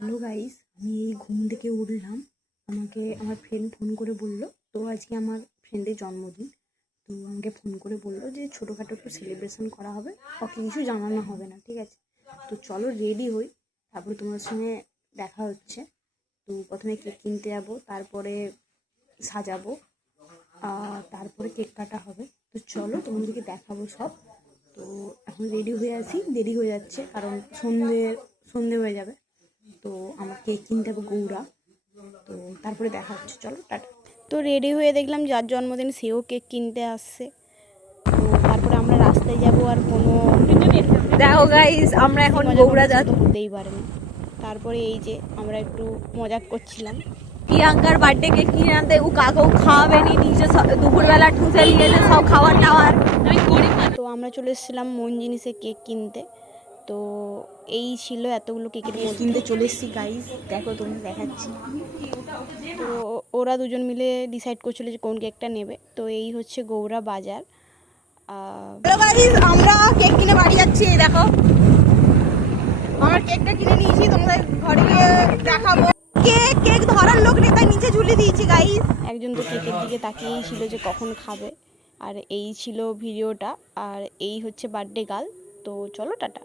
Hello guys, আমি এই ঘুম থেকে উঠলাম। আমাকে আমার ফ্রেন্ড ফোন করে বলল, তো আজকে আমার ফ্রেন্ডের জন্মদিন। তো আমাকে ফোন করে বললো যে ছোটোখাটো একটু সেলিব্রেশন করা হবে, ওকে কিছু জানানো হবে না, ঠিক আছে? তো চলো রেডি হই, তারপরে তোমার সঙ্গে দেখা হচ্ছে। তো প্রথমে কেক কিনতে যাবো, তারপরে সাজাবো, তারপরে কেক কাটা হবে। তো চলো তোমাদেরকে দেখাবো সব। তো এখন রেডি হয়ে আসি, দেরি হয়ে যাচ্ছে কারণ সন্ধে হয়ে যাবে। তো আমার কেক কিনতে হবে গৌরা। তো তারপরে দেখা হচ্ছে, চলো টাটা। তো রেডি হয়ে দেখলাম যার জন্মদিন সেও কেক কিনতে আসছে। তো তারপরে আমরা রাস্তায় যাব, আর কোনো দেখো গাইস আমরা এখন গৌড়া যাচ্ছি। হতেই পারে না। তারপরে এই যে আমরা একটু মজা করছিলাম। প্রিয়াঙ্কার বার্থডে কেক কিনে আনতে, ও কাকেও খাওয়াবে নি, নিজে দুপুরবেলা ঠুসে নিয়েছে সব খাবার টাওয়ার। তো আমরা চলে এসেছিলাম মন জিনিসে কেক কিনতে। তো এই ছিল এতগুলো কেকের কিনতে চলে এসেছি গাইস, দেখো তোমরা দেখাচ্ছি। তো ওরা দুজন মিলে ডিসাইড করছিল যে কোন কেকটা নেবে। তো এই হচ্ছে গৌড়া বাজার। আমরা কেক কিনে বাড়ি যাচ্ছি। দেখো আমার কেকটা কিনে নিয়েছি, তোমাদের ঘরে গিয়ে দেখাবো। কেক ধরার লোক নেই, তাই নিচে ঝুলিয়ে দিয়েছি গাইস। একজন তো কেকের দিকে তাকিয়েই ছিল যে কখন খাবে। আর এই ছিল ভিডিওটা, আর এই হচ্ছে বার্থডে গার্ল। তো চলো টাটা।